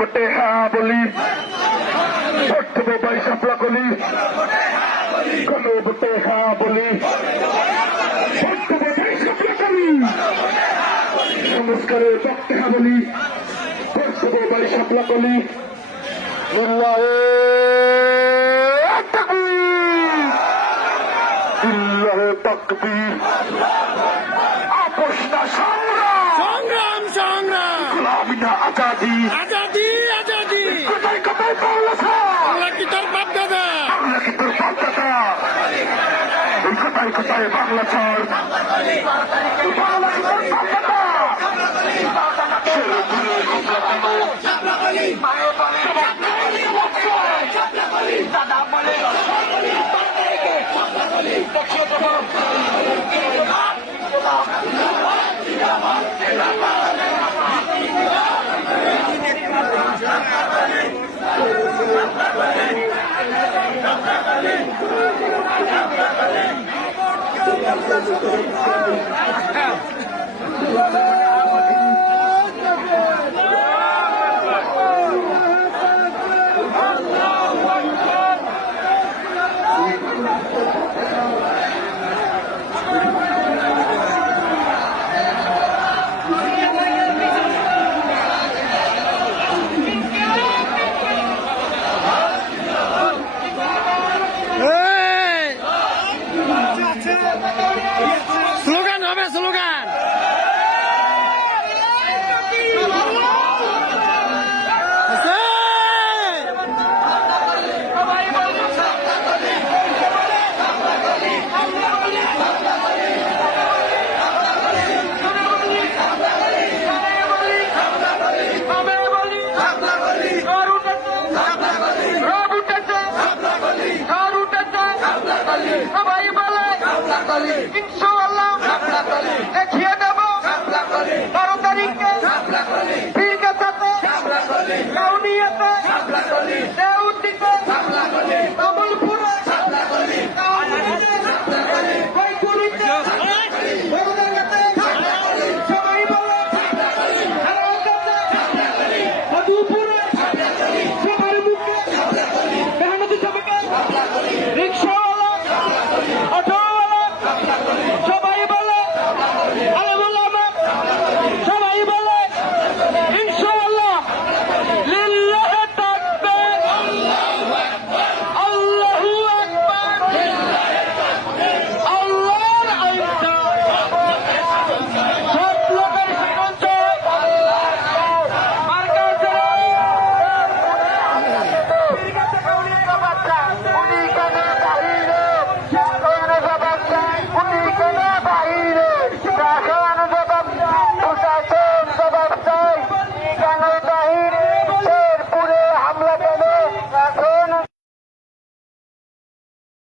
বটে হ্যাঁ বলি, ভোট দেবো ভাই শাপলা কলি, কেন বটে হ্যাঁ বলি, ভোট দেবো ভাই শাপলা কলি, সংস্কারের পক্ষে হ্যাঁ বলি, ভোট দেবো ভাই শাপলা কলি। তকবীর আপোষ না সংগ্রাম, সংগ্রাম সংগ্রাম, গোলামি না আজাদি, আজাদি আজাদি, কোথায় কোথায় বাংলা বাংলা কি তোর বাপ দাদা, বাংলা কি তোর বাপ দাদা, এই কোথায় কোথায় বাংলা ছাড়, বাংলা কি তোর বাপ দাদা, দাদা বলে স্লোগান হবে স্লোগান। ইনশাআল্লাহ দেখিয়ে দেব 12 তারিখে ফিরকে সাথে কাউনিয়াতে দেউতিতে কমলপুরে কৈকুড়িতে বড়দাঙ্গাতে সবাই বলে হারাকাতে মধুপুর